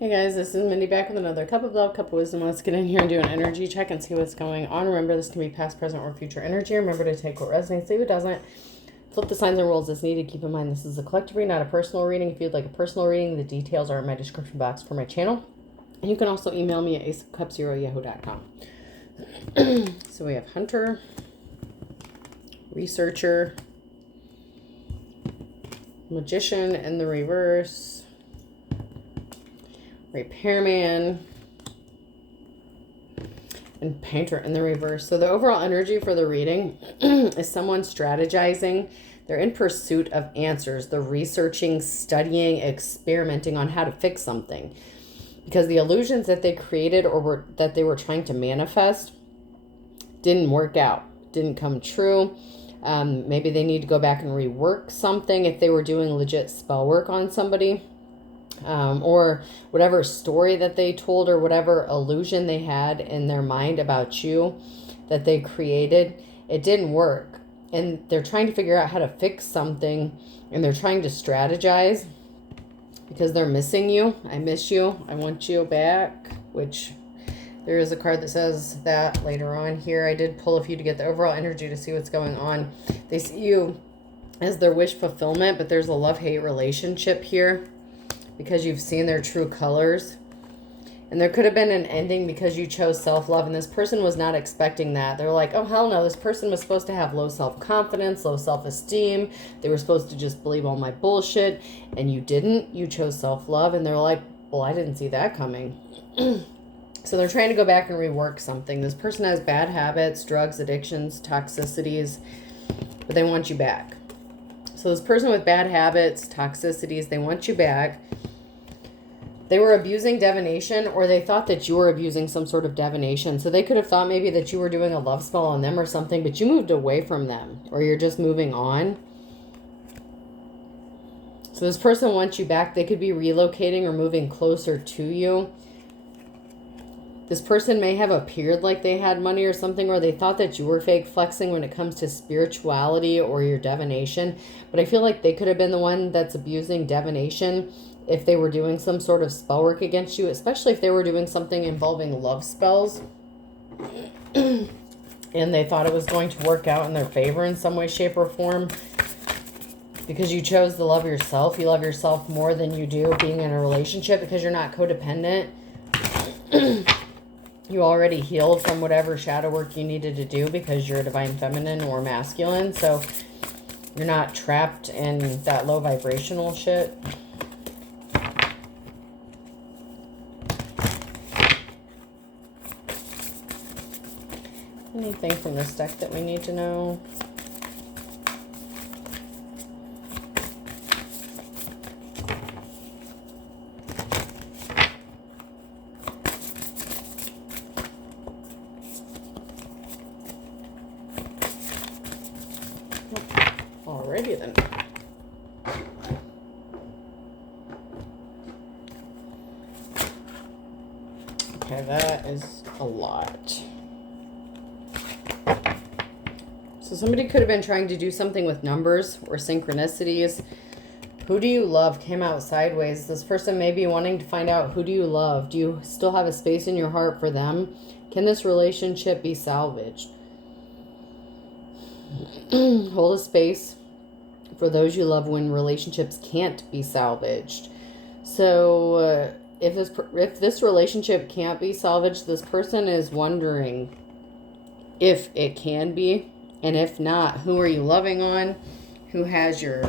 Hey guys, this is Mindy back with another cup of love, cup of wisdom. Let's get in here and do an energy check and see what's going on. Remember, this can be past, present, or future energy. Remember to take what resonates, leave what doesn't. Flip the signs and rules as needed. Keep in mind this is a collective reading, not a personal reading. If you'd like a personal reading, the details are in my description box for my channel. And you can also email me at aceofcups0@yahoo.com. So we have Hunter, Researcher, Magician in the reverse, Repairman, and Painter in the reverse. So the overall energy for the reading is someone strategizing. They're in pursuit of answers. They're researching, studying, experimenting on how to fix something. Because the illusions that they created or that they were trying to manifest didn't work out, didn't come true. Maybe they need to go back and rework something if they were doing legit spell work on somebody. Or whatever story that they told or whatever illusion they had in their mind about you that they created, it didn't work. And they're trying to figure out how to fix something, and they're trying to strategize because they're missing you. I miss you. I want you back, which there is a card that says that later on here. I did pull a few to get the overall energy to see what's going on. They see you as their wish fulfillment, but there's a love-hate relationship here, because you've seen their true colors. And there could have been an ending because you chose self-love, and this person was not expecting that. They're like, oh, hell no, this person was supposed to have low self-confidence, low self-esteem. They were supposed to just believe all my bullshit, and you didn't. You chose self-love, and they're like, well, I didn't see that coming. So they're trying to go back and rework something. This person has bad habits, drugs, addictions, toxicities, but they want you back. So this person with bad habits, toxicities, they want you back. They were abusing divination, or they thought that you were abusing some sort of divination. So they could have thought maybe that you were doing a love spell on them or something, but you moved away from them, or you're just moving on. So this person wants you back. They could be relocating or moving closer to you. This person may have appeared like they had money or something, or they thought that you were fake flexing when it comes to spirituality or your divination. But I feel like they could have been the one that's abusing divination if they were doing some sort of spell work against you, especially if they were doing something involving love spells and they thought it was going to work out in their favor in some way, shape, or form. Because you chose to love yourself. You love yourself more than you do being in a relationship because you're not codependent. You already healed from whatever shadow work you needed to do because you're a divine feminine or masculine. So you're not trapped in that low vibrational shit. Anything from this deck that we need to know? Alrighty then. Okay, that is a lot. So somebody could have been trying to do something with numbers or synchronicities. Who do you love came out sideways. This person may be wanting to find out, who do you love? Do you still have a space in your heart for them? Can this relationship be salvaged? Hold a space for those you love when relationships can't be salvaged. So if this relationship can't be salvaged, this person is wondering if it can be. And if not, who are you loving on? Who has your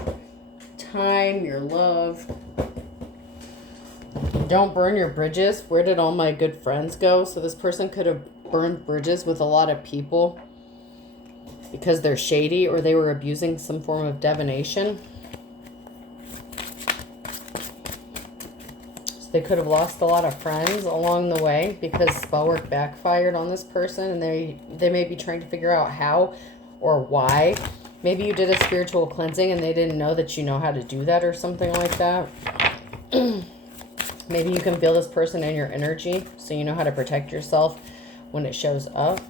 time, your love? Don't burn your bridges. Where did all my good friends go? So this person could have burned bridges with a lot of people because they're shady or they were abusing some form of divination. So they could have lost a lot of friends along the way because spell work backfired on this person, and they may be trying to figure out how or why. Maybe you did a spiritual cleansing and they didn't know that you know how to do that or something like that. Maybe you can feel this person in your energy so you know how to protect yourself when it shows up.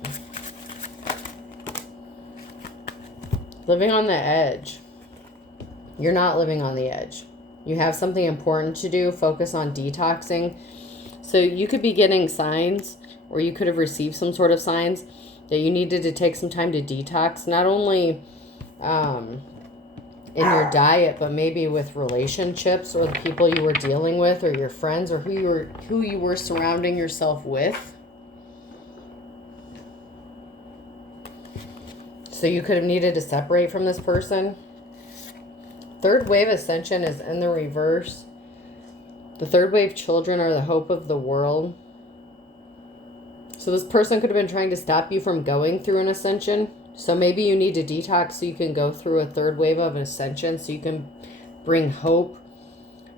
Living on the edge. You're not living on the edge. You have something important to do. Focus on detoxing. So you could be getting signs, or you could have received some sort of signs that you needed to take some time to detox, not only in your diet, but maybe with relationships or the people you were dealing with, or your friends, or who you were surrounding yourself with. So you could have needed to separate from this person. Third wave ascension is in the reverse. The third wave children are the hope of the world. So this person could have been trying to stop you from going through an ascension. So maybe you need to detox so you can go through a third wave of ascension, so you can bring hope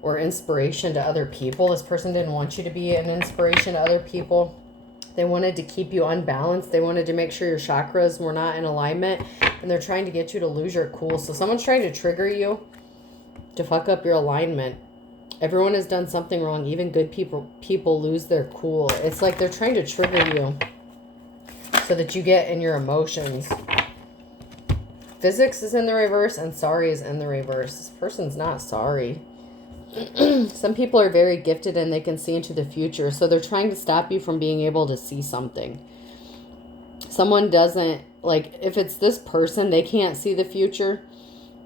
or inspiration to other people. This person didn't want you to be an inspiration to other people. They wanted to keep you unbalanced. They wanted to make sure your chakras were not in alignment, and they're trying to get you to lose your cool. So someone's trying to trigger you to fuck up your alignment. Everyone has done something wrong. Even good people lose their cool. It's like they're trying to trigger you so that you get in your emotions. Physics is in the reverse, and sorry is in the reverse. This person's not sorry. Some people are very gifted and they can see into the future, so they're trying to stop you from being able to see something. Someone doesn't, like, if it's this person, they can't see the future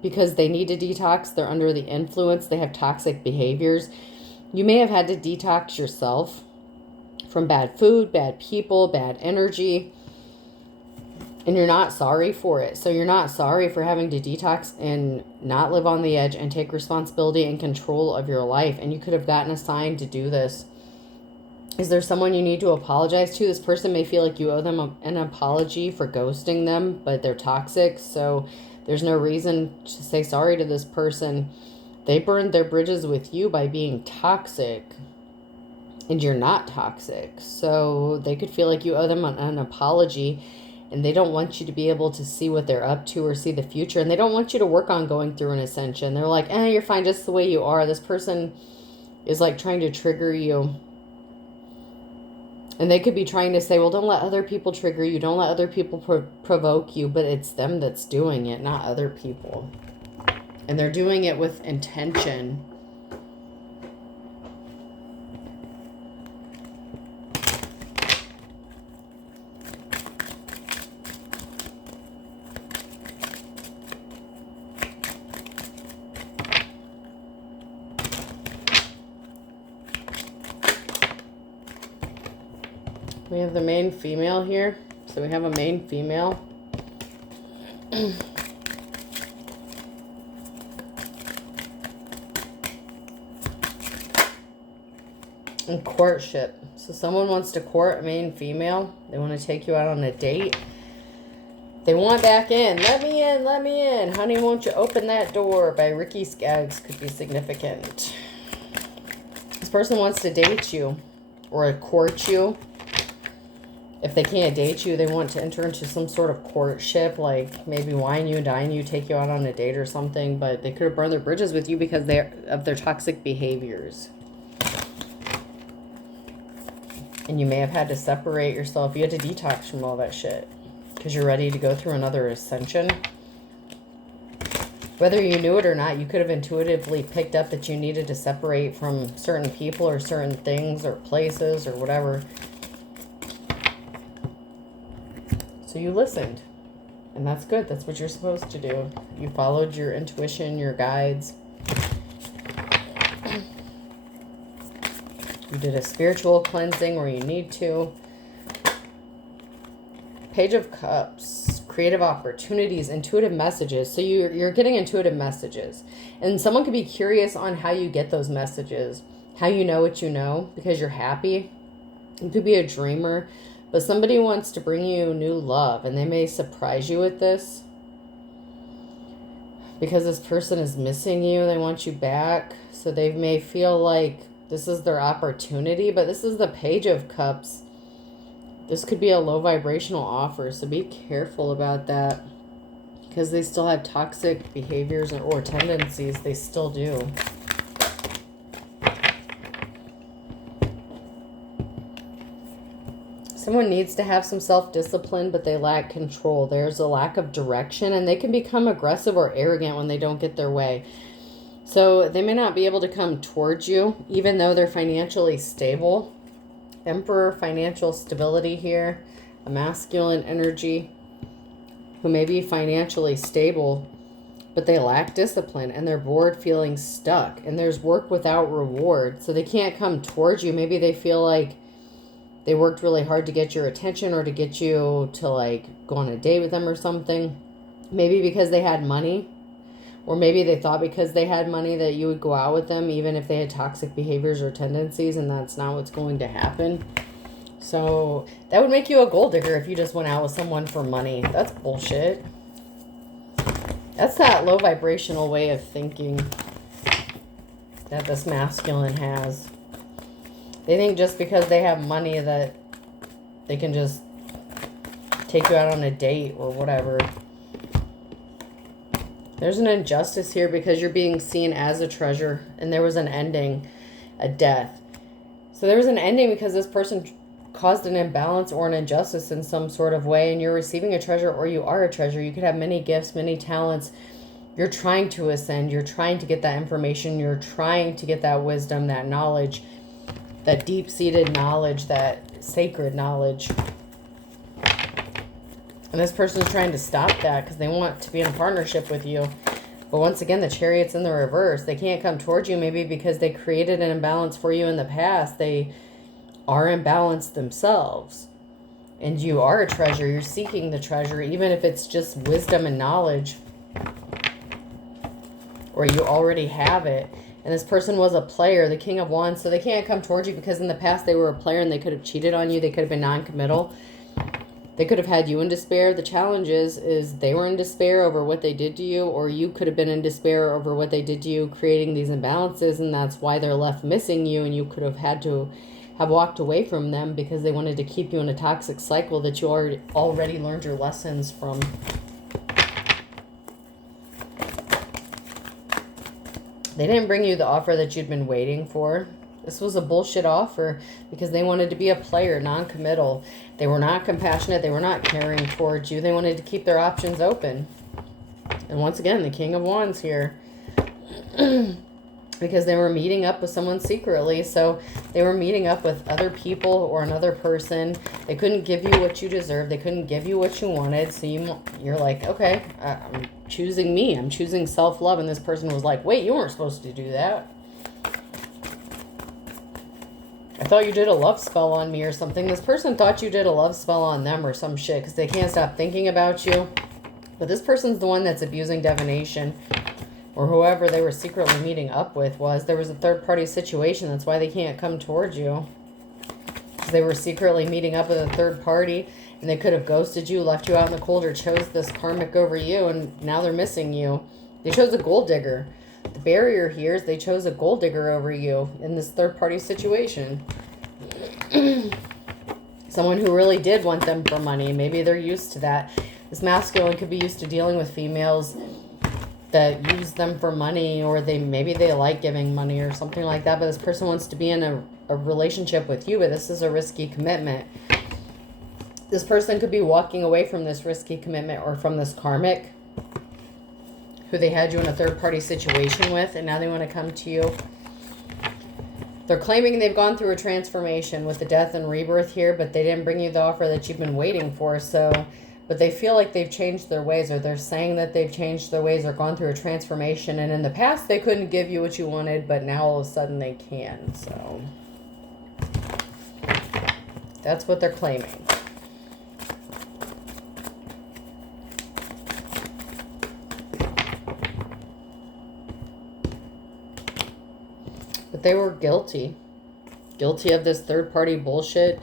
because they need to detox. They're under the influence. They have toxic behaviors. You may have had to detox yourself from bad food, bad people, bad energy, and you're not sorry for it. So you're not sorry for having to detox and not live on the edge and take responsibility and control of your life. And you could have gotten a sign to do this. Is there someone you need to apologize to? This person may feel like you owe them an apology for ghosting them, but they're toxic. So there's no reason to say sorry to this person. They burned their bridges with you by being toxic, and you're not toxic. So they could feel like you owe them an apology. And they don't want you to be able to see what they're up to or see the future. And they don't want you to work on going through an ascension. They're like, you're fine just the way you are. This person is like trying to trigger you. And they could be trying to say, well, don't let other people trigger you. Don't let other people provoke you. But it's them that's doing it, not other people. And they're doing it with intention. We have the main female here. So we have a main female. And courtship. So someone wants to court a main female. They want to take you out on a date. They want back in. Let me in, let me in. Honey, won't you open that door? By Ricky Skaggs could be significant. This person wants to date you or court you. If they can't date you, they want to enter into some sort of courtship, like maybe wine you, dine you, take you out on a date or something, but they could have burned their bridges with you because of their toxic behaviors. And you may have had to separate yourself. You had to detox from all that shit because you're ready to go through another ascension. Whether you knew it or not, you could have intuitively picked up that you needed to separate from certain people or certain things or places or whatever. So you listened, and that's good. That's what you're supposed to do. You followed your intuition, your guides. You did a spiritual cleansing where you need to. Page of Cups, creative opportunities, intuitive messages. So you're getting intuitive messages, and someone could be curious on how you get those messages, how you know what you know, because you're happy. You could be a dreamer. But somebody wants to bring you new love, and they may surprise you with this. Because this person is missing you, they want you back. So they may feel like this is their opportunity, but this is the Page of Cups. This could be a low vibrational offer, so be careful about that. Because they still have toxic behaviors or tendencies, they still do. Someone needs to have some self-discipline, but they lack control. There's a lack of direction, and they can become aggressive or arrogant when they don't get their way. So they may not be able to come towards you, even though they're financially stable. Emperor, financial stability here. A masculine energy who may be financially stable, but they lack discipline and they're bored, feeling stuck, and there's work without reward. So they can't come towards you. Maybe they feel like they worked really hard to get your attention or to get you to like go on a date with them or something. Maybe because they had money, or maybe they thought because they had money that you would go out with them even if they had toxic behaviors or tendencies, and that's not what's going to happen. So that would make you a gold digger if you just went out with someone for money. That's bullshit. That's that low vibrational way of thinking that this masculine has. They think just because they have money that they can just take you out on a date or whatever. There's an injustice here because you're being seen as a treasure, and there was an ending, a death. So there was an ending because this person caused an imbalance or an injustice in some sort of way, and you're receiving a treasure, or you are a treasure. You could have many gifts, many talents. You're trying to ascend. You're trying to get that information. You're trying to get that wisdom, that knowledge, that deep-seated knowledge, that sacred knowledge. And this person is trying to stop that because they want to be in a partnership with you. But once again, the Chariot's in the reverse. They can't come towards you, maybe because they created an imbalance for you in the past. They are imbalanced themselves. And you are a treasure. You're seeking the treasure, even if it's just wisdom and knowledge. Or you already have it. And this person was a player, the King of Wands. So they can't come towards you because in the past they were a player and they could have cheated on you. They could have been non-committal. They could have had you in despair. The challenge is they were in despair over what they did to you, or you could have been in despair over what they did to you, creating these imbalances, and that's why they're left missing you, and you could have had to have walked away from them because they wanted to keep you in a toxic cycle that you already learned your lessons from. They didn't bring you the offer that you'd been waiting for. This was a bullshit offer because they wanted to be a player, non-committal. They were not compassionate. They were not caring towards you. They wanted to keep their options open. And once again, the King of Wands here. Because they were meeting up with someone secretly. So they were meeting up with other people or another person. They couldn't give you what you deserved. They couldn't give you what you wanted. So you're like, okay, I'm choosing me. I'm choosing self-love. And this person was like, wait, you weren't supposed to do that. I thought you did a love spell on me or something. This person thought you did a love spell on them or some shit because they can't stop thinking about you. But this person's the one that's abusing divination, or whoever they were secretly meeting up with was. There was a third-party situation. That's why they can't come towards you. They were secretly meeting up with a third party, and they could have ghosted you, left you out in the cold, or chose this karmic over you, and now they're missing you. They chose a gold digger. The barrier here is they chose a gold digger over you in this third-party situation. Someone who really did want them for money. Maybe they're used to that. This masculine could be used to dealing with females that use them for money, or maybe they like giving money or something like that. But this person wants to be in a relationship with you, but this is a risky commitment. This person could be walking away from this risky commitment or from this karmic who they had you in a third-party situation with, and now they want to come to you. They're claiming they've gone through a transformation with the death and rebirth here, but they didn't bring you the offer that you've been waiting for. But they feel like they've changed their ways, or they're saying that they've changed their ways or gone through a transformation. And in the past, they couldn't give you what you wanted, but now all of a sudden they can. So that's what they're claiming. But they were guilty. Guilty of this third-party bullshit.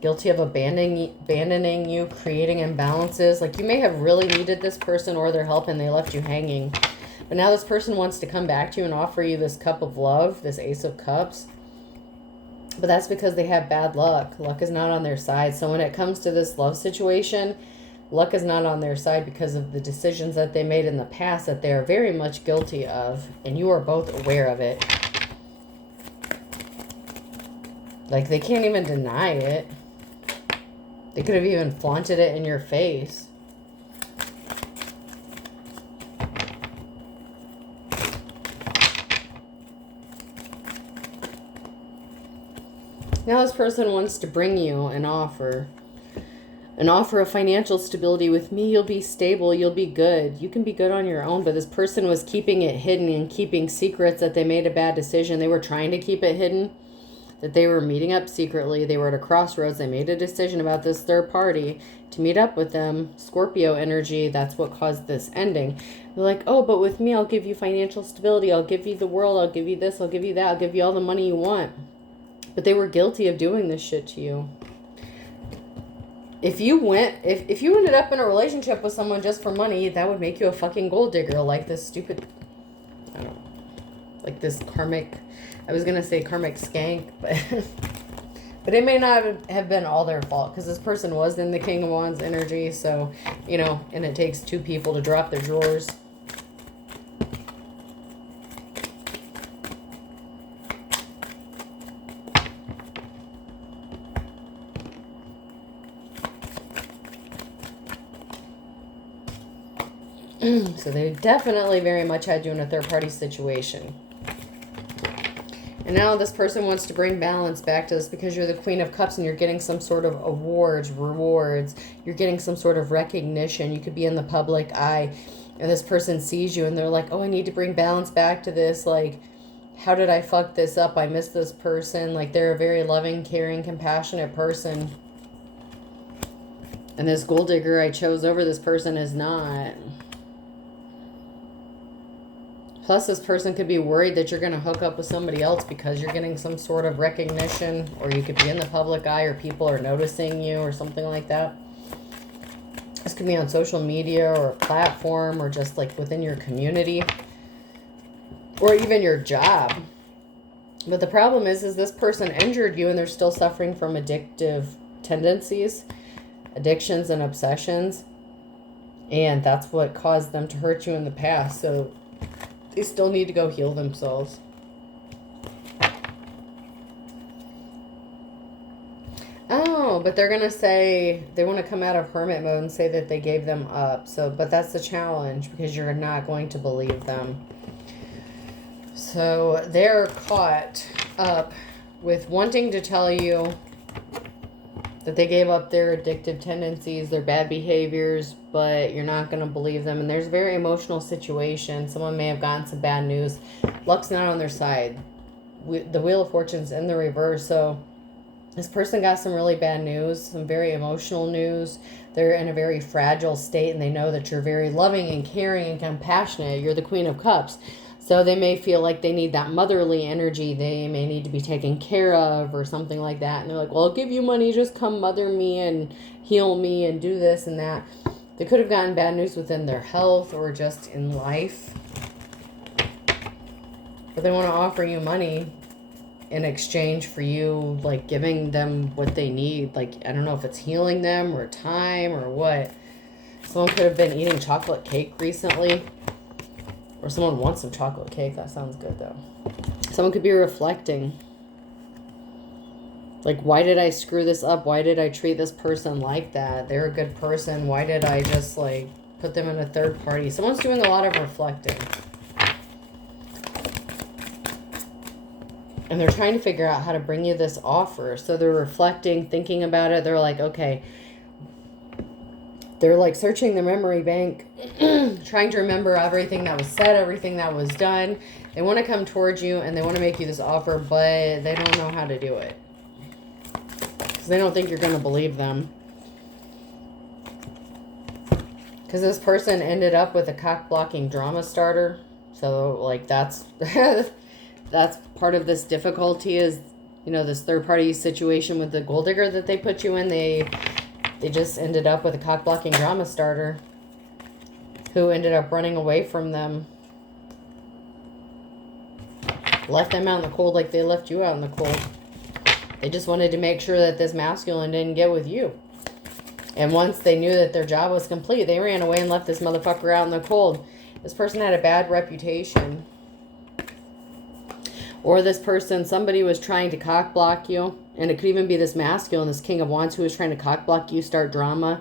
Guilty of abandoning you, creating imbalances. Like, you may have really needed this person or their help and they left you hanging. But now this person wants to come back to you and offer you this cup of love, this Ace of Cups. But that's because they have bad luck. Luck is not on their side. So when it comes to this love situation, luck is not on their side because of the decisions that they made in the past that they are very much guilty of. And you are both aware of it. Like, they can't even deny it. They could have even flaunted it in your face. Now this person wants to bring you an offer. An offer of financial stability. With me, you'll be stable. You'll be good. You can be good on your own. But this person was keeping it hidden and keeping secrets that they made a bad decision. They were trying to keep it hidden. That they were meeting up secretly. They were at a crossroads. They made a decision about this third party to meet up with them. Scorpio energy. That's what caused this ending. They're like, oh, but with me, I'll give you financial stability. I'll give you the world. I'll give you this. I'll give you that. I'll give you all the money you want. But they were guilty of doing this shit to you. If you ended up in a relationship with someone just for money, that would make you a fucking gold digger, like this stupid, I don't know, like this karmic, I was going to say karmic skank, but it may not have been all their fault, because this person was in the King of Wands energy, so, you know, and it takes two people to drop their drawers. So they definitely very much had you in a third-party situation. And now this person wants to bring balance back to this because you're the Queen of Cups and you're getting some sort of awards, rewards. You're getting some sort of recognition. You could be in the public eye and this person sees you and they're like, oh, I need to bring balance back to this. Like, how did I fuck this up? I miss this person. Like, they're a very loving, caring, compassionate person. And this gold digger I chose over this person is not. Plus, this person could be worried that you're going to hook up with somebody else because you're getting some sort of recognition, or you could be in the public eye, or people are noticing you, or something like that. This could be on social media, or a platform, or just like within your community, or even your job. But the problem is this person injured you and they're still suffering from addictive tendencies, addictions and obsessions. And that's what caused them to hurt you in the past. So they still need to go heal themselves. Oh, but they're going to say they want to come out of hermit mode and say that they gave them up. So, but that's the challenge because you're not going to believe them. So they're caught up with wanting to tell you that they gave up their addictive tendencies, their bad behaviors, but you're not going to believe them. And there's a very emotional situation. Someone may have gotten some bad news. Luck's not on their side. The Wheel of Fortune's in the reverse. So this person got some really bad news, some very emotional news. They're in a very fragile state, and they know that you're very loving and caring and compassionate. You're the Queen of Cups. So they may feel like they need that motherly energy. They may need to be taken care of or something like that. And they're like, well, I'll give you money. Just come mother me and heal me and do this and that. They could have gotten bad news within their health or just in life. But they want to offer you money in exchange for you, like, giving them what they need. Like, I don't know if it's healing them or time or what. Someone could have been eating chocolate cake recently. Or someone wants some chocolate cake. That sounds good, though. Someone could be reflecting. Like, why did I screw this up? Why did I treat this person like that? They're a good person. Why did I just, like, put them in a third party? Someone's doing a lot of reflecting. And they're trying to figure out how to bring you this offer. So they're reflecting, thinking about it. They're like, okay. They're like searching their memory bank, trying to remember everything that was said, everything that was done. They want to come towards you and they want to make you this offer, but they don't know how to do it. Because they don't think you're going to believe them. Because this person ended up with a cock-blocking drama starter. So, like, that's that's part of this difficulty is, you know, this third-party situation with the gold digger that they put you in. They just ended up with a cock-blocking drama starter who ended up running away from them. Left them out in the cold like they left you out in the cold. They just wanted to make sure that this masculine didn't get with you. And once they knew that their job was complete, they ran away and left this motherfucker out in the cold. This person had a bad reputation. Or this person, somebody was trying to cock block you. And it could even be this masculine, this King of Wands, who was trying to cock block you, start drama.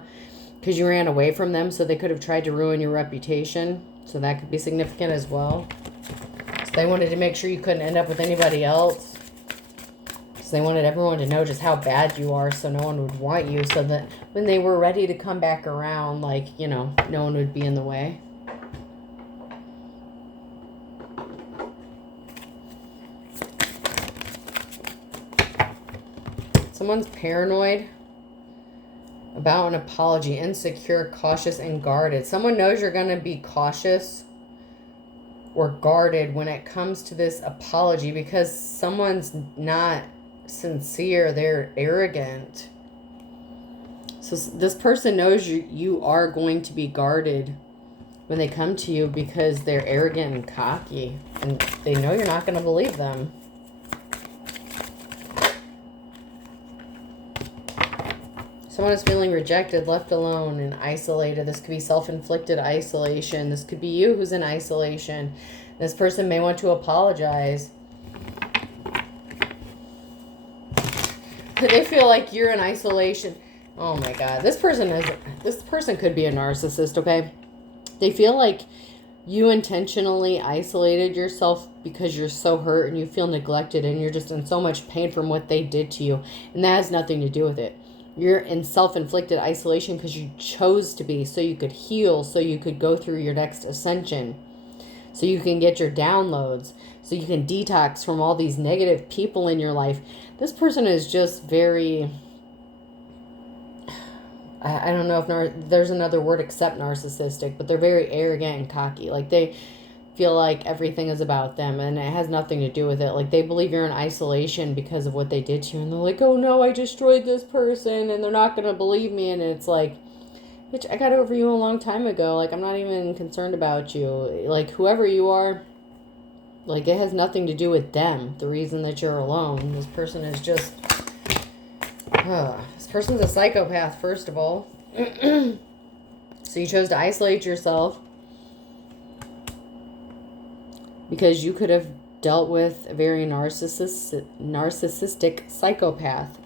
Because you ran away from them, so they could have tried to ruin your reputation. So that could be significant as well. So they wanted to make sure you couldn't end up with anybody else. because they wanted everyone to know just how bad you are, so no one would want you, so that when they were ready to come back around, like, you know, no one would be in the way. Someone's paranoid about an apology, insecure, cautious, and guarded. Someone knows you're going to be cautious or guarded when it comes to this apology because someone's not sincere. They're arrogant. So this person knows you are going to be guarded when they come to you because they're arrogant and cocky. And they know you're not going to believe them. Someone is feeling rejected, left alone, and isolated. This could be self-inflicted isolation. This could be you who's in isolation. This person may want to apologize. They feel like you're in isolation. Oh my God. This person could be a narcissist, okay? They feel like you intentionally isolated yourself because you're so hurt and you feel neglected and you're just in so much pain from what they did to you. And that has nothing to do with it. You're in self-inflicted isolation because you chose to be, so you could heal, so you could go through your next ascension, so you can get your downloads, so you can detox from all these negative people in your life. This person is just very, I don't know if there's another word except narcissistic, but they're very arrogant and cocky. Like they feel like everything is about them and it has nothing to do with it. Like they believe you're in isolation because of what they did to you, and they're like, oh no, I destroyed this person and they're not going to believe me. And it's like, bitch, I got over you a long time ago. Like, I'm not even concerned about you. Like, whoever you are, like, it has nothing to do with them. The reason that you're alone. This person is just, this person's a psychopath, first of all. So you chose to isolate yourself because you could have dealt with a very narcissistic psychopath.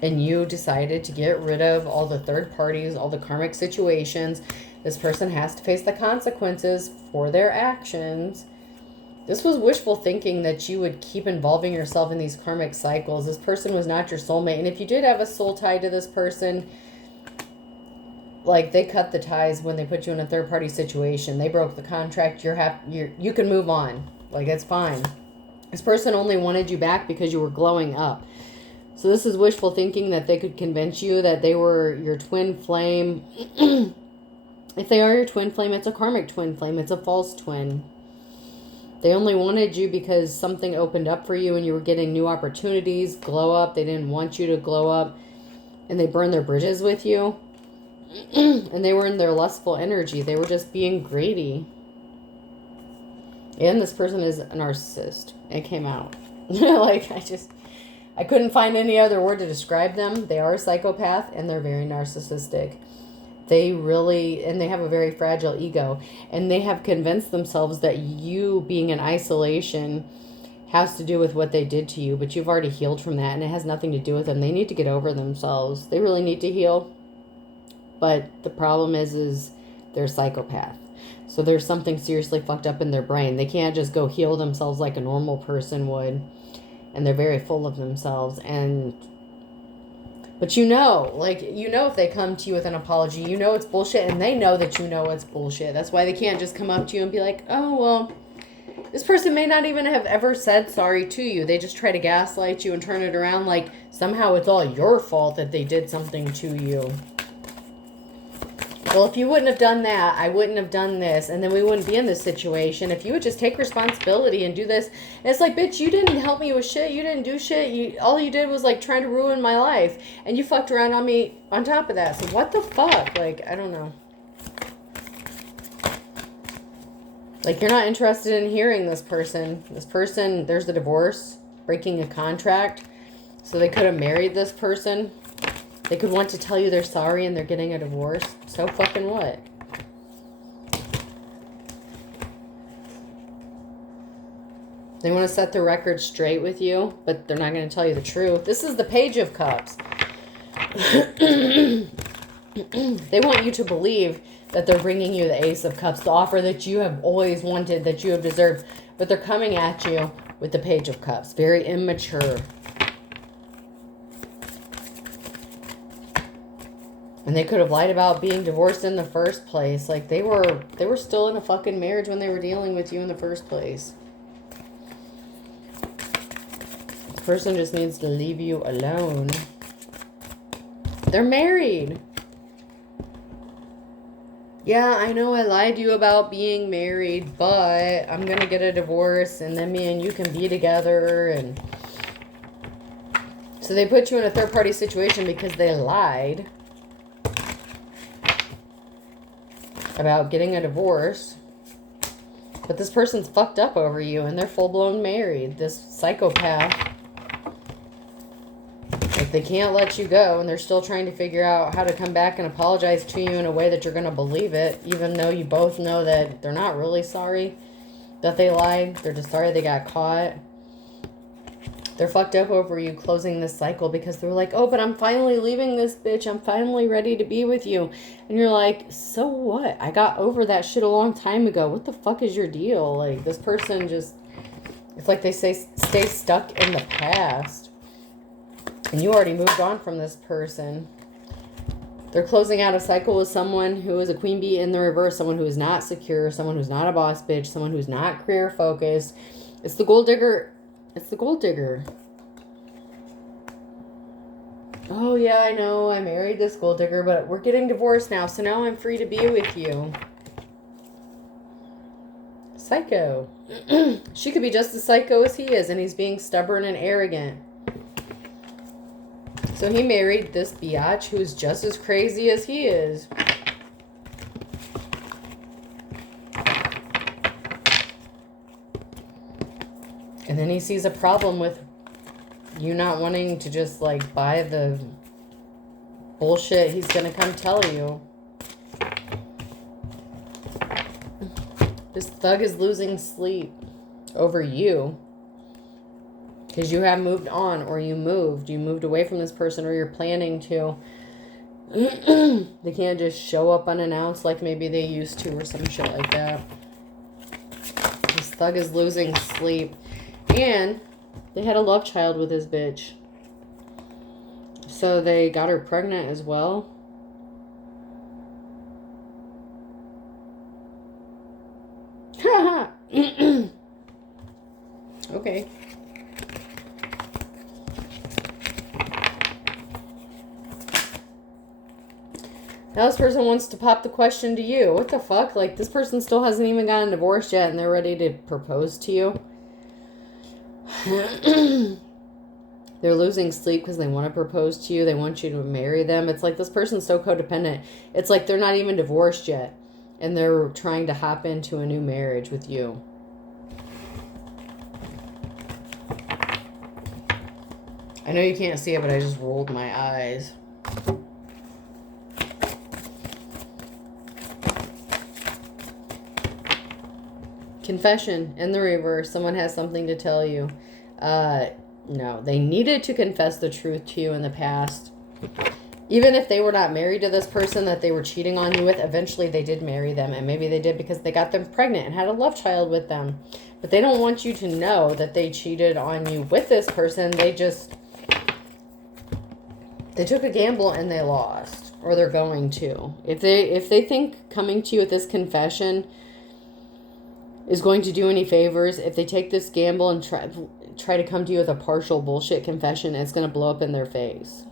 And you decided to get rid of all the third parties, all the karmic situations. This person has to face the consequences for their actions. This was wishful thinking that you would keep involving yourself in these karmic cycles. This person was not your soulmate. And if you did have a soul tie to this person, like, they cut the ties when they put you in a third-party situation. They broke the contract. You can move on. Like, it's fine. This person only wanted you back because you were glowing up. So this is wishful thinking that they could convince you that they were your twin flame. If they are your twin flame, it's a karmic twin flame. It's a false twin. They only wanted you because something opened up for you and you were getting new opportunities, glow up. They didn't want you to glow up. And they burned their bridges with you. And they were in their lustful energy. They were just being greedy. And this person is a narcissist. It came out. Like, I couldn't find any other word to describe them. They are a psychopath and they're very narcissistic. They have a very fragile ego. And they have convinced themselves that you being in isolation has to do with what they did to you. But you've already healed from that and it has nothing to do with them. They need to get over themselves. They really need to heal. But the problem is they're a psychopath. So there's something seriously fucked up in their brain. They can't just go heal themselves like a normal person would. And they're very full of themselves. But if they come to you with an apology, you know it's bullshit. And they know that you know it's bullshit. That's why they can't just come up to you and be like, oh, well, this person may not even have ever said sorry to you. They just try to gaslight you and turn it around like somehow it's all your fault that they did something to you. Well, if you wouldn't have done that, I wouldn't have done this, and then we wouldn't be in this situation. If you would just take responsibility and do this, and it's like, bitch, you didn't help me with shit. You didn't do shit. All you did was, like, trying to ruin my life, and you fucked around on me on top of that. So what the fuck? Like, I don't know. Like, you're not interested in hearing this person. This person, there's a divorce, breaking a contract, so they could have married this person. They could want to tell you they're sorry and they're getting a divorce. So fucking what? They want to set the record straight with you, but they're not going to tell you the truth. This is the Page of Cups. They want you to believe that they're bringing you the Ace of Cups, the offer that you have always wanted, that you have deserved. But they're coming at you with the Page of Cups. Very immature. And they could have lied about being divorced in the first place. Like, they were still in a fucking marriage when they were dealing with you in the first place. This person just needs to leave you alone. They're married. Yeah, I know I lied to you about being married, but I'm going to get a divorce and then me and you can be together. And so they put you in a third-party situation because they lied about getting a divorce. But this person's fucked up over you and they're full-blown married. This psychopath. Like, they can't let you go and they're still trying to figure out how to come back and apologize to you in a way that you're going to believe it, even though you both know that they're not really sorry that they lied. They're just sorry they got caught. They're fucked up over you closing this cycle because they're like, oh, but I'm finally leaving this bitch. I'm finally ready to be with you. And you're like, so what? I got over that shit a long time ago. What the fuck is your deal? Like, this person just, it's like they say, stay stuck in the past. And you already moved on from this person. They're closing out a cycle with someone who is a queen bee in the reverse, someone who is not secure, someone who's not a boss bitch, someone who's not career focused. It's the gold digger. It's the gold digger. Oh, yeah, I know. I married this gold digger, but we're getting divorced now, so now I'm free to be with you. Psycho. She could be just as psycho as he is, and he's being stubborn and arrogant. So he married this biatch who's just as crazy as he is. And then he sees a problem with you not wanting to just, like, buy the bullshit he's going to come tell you. This thug is losing sleep over you. Because you have moved on, or you moved. You moved away from this person, or you're planning to. They can't just show up unannounced like maybe they used to, or some shit like that. This thug is losing sleep. And they had a love child with this bitch. So they got her pregnant as well. Okay. Now this person wants to pop the question to you. What the fuck? Like, this person still hasn't even gotten divorced yet and they're ready to propose to you. They're losing sleep because they want to propose to you. They want you to marry them. It's like this person's so codependent. It's like they're not even divorced yet. And they're trying to hop into a new marriage with you. I know you can't see it, but I just rolled my eyes. Confession in the reverse. Someone has something to tell you. No, they needed to confess the truth to you in the past. Even if they were not married to this person that they were cheating on you with, eventually they did marry them. And maybe they did because they got them pregnant and had a love child with them. But they don't want you to know that they cheated on you with this person. They took a gamble and they lost. Or they're going to. If they think coming to you with this confession is going to do any favors, if they take this gamble and try to come to you with a partial bullshit confession, it's going to blow up in their face.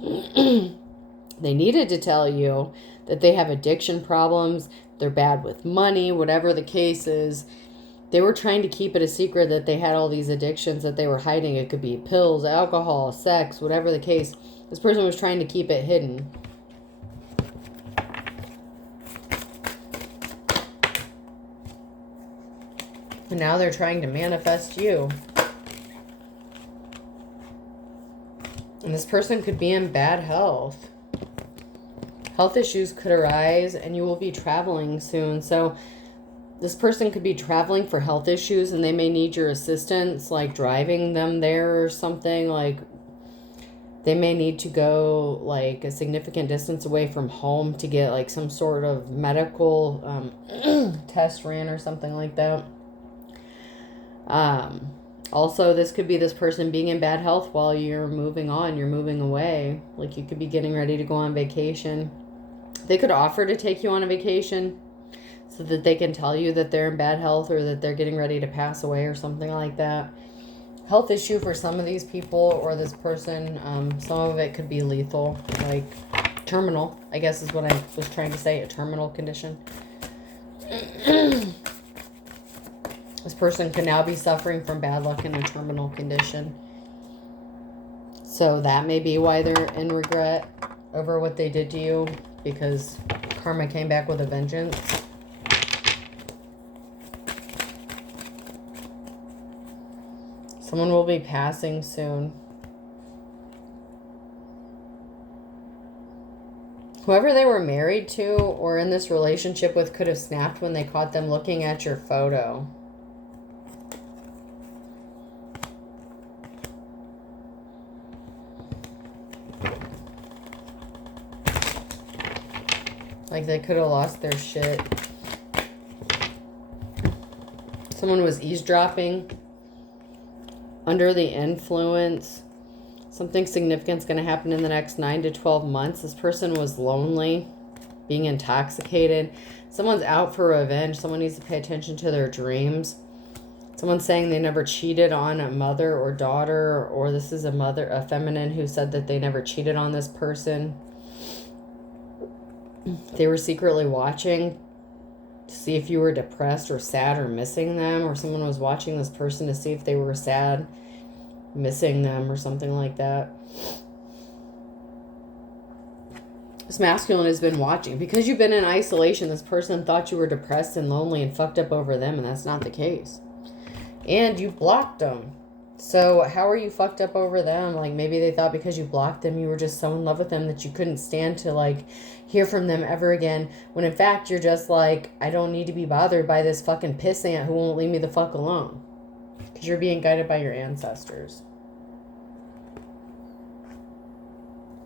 They needed to tell you that they have addiction problems, they're bad with money, whatever the case is. They were trying to keep it a secret that they had all these addictions that they were hiding. It could be pills, alcohol, sex, whatever the case. This person was trying to keep it hidden. And now they're trying to manifest you. And this person could be in bad health. Health issues could arise and you will be traveling soon. So this person could be traveling for health issues and they may need your assistance, like driving them there or something. Like, they may need to go like a significant distance away from home to get like some sort of medical test ran or something like that. Also, this could be this person being in bad health while you're moving on, you're moving away. Like you could be getting ready to go on vacation. They could offer to take you on a vacation so that they can tell you that they're in bad health or that they're getting ready to pass away or something like that. Health issue for some of these people or this person. Some of it could be lethal, like terminal, I guess is what I was trying to say, a terminal condition. This person could now be suffering from bad luck in a terminal condition. So that may be why they're in regret over what they did to you, because karma came back with a vengeance. Someone will be passing soon. Whoever they were married to or in this relationship with could have snapped when they caught them looking at your photo. Like they could have lost their shit. Someone was eavesdropping, under the influence. Something significant is going to happen in the next 9 to 12 months. This person was lonely, being intoxicated. Someone's out for revenge. Someone needs to pay attention to their dreams. Someone's saying they never cheated on a mother or daughter, or this is a feminine who said that they never cheated on this person. They were secretly watching to see if you were depressed or sad or missing them, or someone was watching this person to see if they were sad, missing them, or something like that. This masculine has been watching. Because you've been in isolation, this person thought you were depressed and lonely and fucked up over them, and that's not the case. And you blocked them. So how are you fucked up over them? Like maybe they thought because you blocked them, you were just so in love with them that you couldn't stand to like hear from them ever again. When in fact, you're just like, I don't need to be bothered by this fucking pissant who won't leave me the fuck alone. Because you're being guided by your ancestors.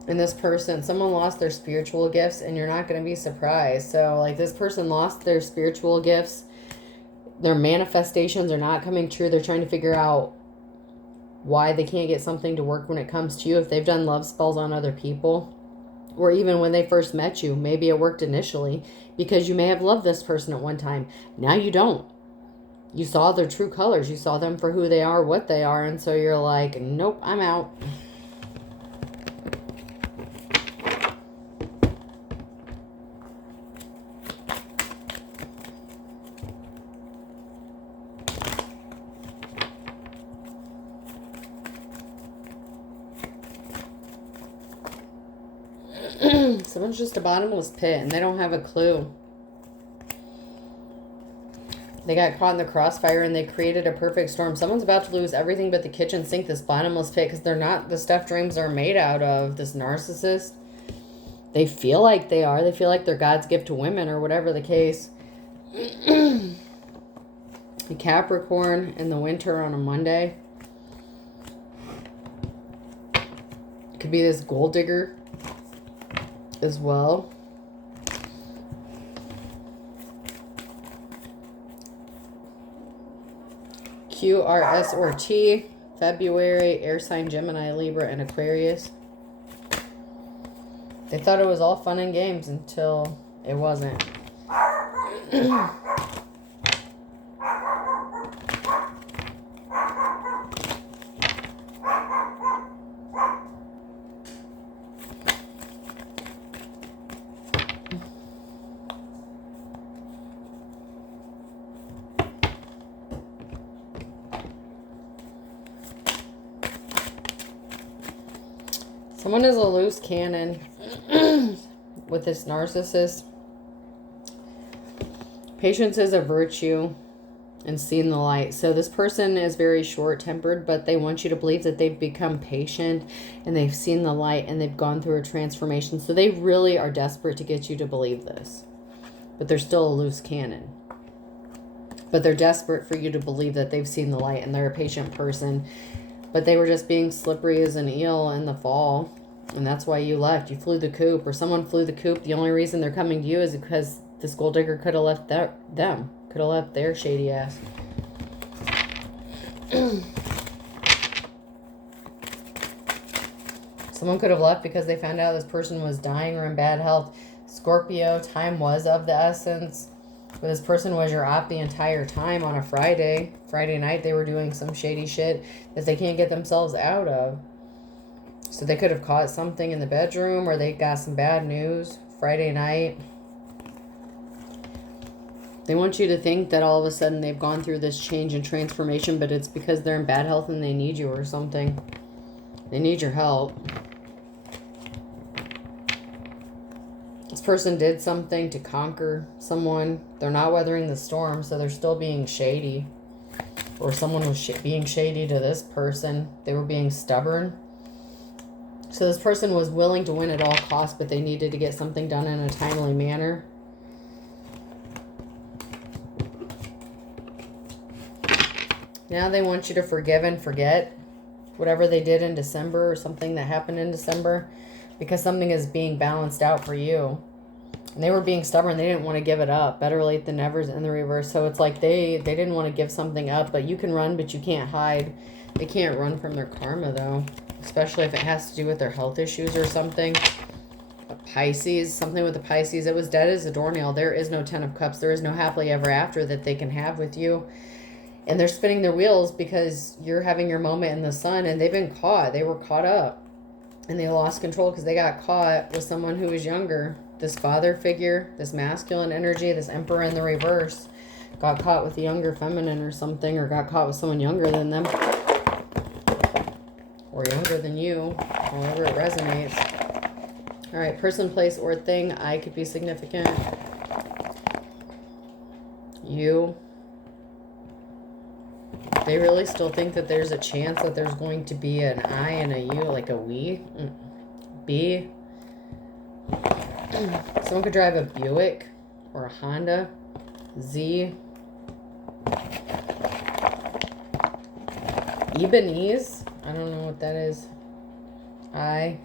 And this person, someone lost their spiritual gifts, and you're not going to be surprised. So like this person lost their spiritual gifts. Their manifestations are not coming true. They're trying to figure out why they can't get something to work when it comes to you. If they've done love spells on other people, or even when they first met you, maybe it worked initially because you may have loved this person at one time. Now you don't. You saw their true colors. You saw them for who they are, what they are. And so you're like, nope, I'm out. Someone's just a bottomless pit and they don't have a clue. They got caught in the crossfire and they created a perfect storm. Someone's about to lose everything but the kitchen sink, this bottomless pit, because they're not the stuff dreams are made out of. This narcissist, they feel like they are. They feel like they're God's gift to women or whatever the case. A Capricorn in the winter on a Monday. Could be this gold digger as well. Q, R, S, or T. February, air sign Gemini, Libra, and Aquarius. They thought it was all fun and games until it wasn't. Someone is a loose cannon with this narcissist. Patience is a virtue and seeing the light. So this person is very short-tempered, but they want you to believe that they've become patient and they've seen the light and they've gone through a transformation. So they really are desperate to get you to believe this. But they're still a loose cannon. But they're desperate for you to believe that they've seen the light and they're a patient person. But they were just being slippery as an eel in the fall. And that's why you left. You flew the coop, or someone flew the coop. The only reason they're coming to you is because this gold digger could have left them. Could have left their shady ass. Someone could have left because they found out this person was dying or in bad health. Scorpio, time was of the essence. But this person was your op the entire time on a Friday. Friday night, they were doing some shady shit that they can't get themselves out of. So they could have caught something in the bedroom, or they got some bad news Friday night. They want you to think that all of a sudden they've gone through this change and transformation, but it's because they're in bad health and they need you or something. They need your help. This person did something to conquer someone. They're not weathering the storm, so they're still being shady. Or someone was being shady to this person. They were being stubborn. So this person was willing to win at all costs, but they needed to get something done in a timely manner. Now they want you to forgive and forget whatever they did in December or something that happened in December, because something is being balanced out for you. And they were being stubborn. They didn't want to give it up. Better late than never in the reverse. So it's like they didn't want to give something up, but you can run, but you can't hide. They can't run from their karma, though, especially if it has to do with their health issues or something. A Pisces, something with the Pisces. It was dead as a doornail. There is no Ten of Cups. There is no happily ever after that they can have with you. And they're spinning their wheels because you're having your moment in the sun, and they've been caught. They were caught up, and they lost control because they got caught with someone who was younger. This father figure, this masculine energy, this emperor in the reverse, got caught with the younger feminine or something, or got caught with someone younger than them, or younger than you, however it resonates. All right, person, place, or thing. I could be significant. You. They really still think that there's a chance that there's going to be an I and a you, like a we. B. Someone could drive a Buick or a Honda. Z. Ibanez. I don't know what that is. I.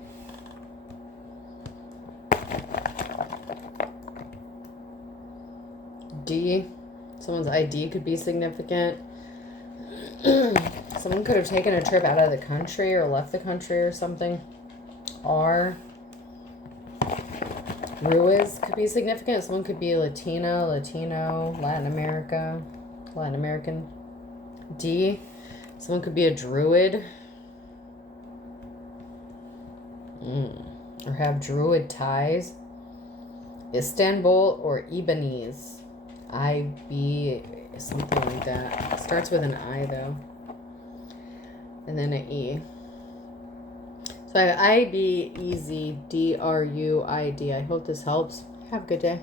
D. Someone's ID could be significant. Someone could have taken a trip out of the country or left the country or something. R. Ruiz could be significant. Someone could be Latino, Latin American. D. Someone could be a druid. Or have druid ties. Istanbul or Ibanez. IB, something like that. It starts with an I, though. And then an E. So I have IBEZ DRUID. I hope this helps. Have a good day.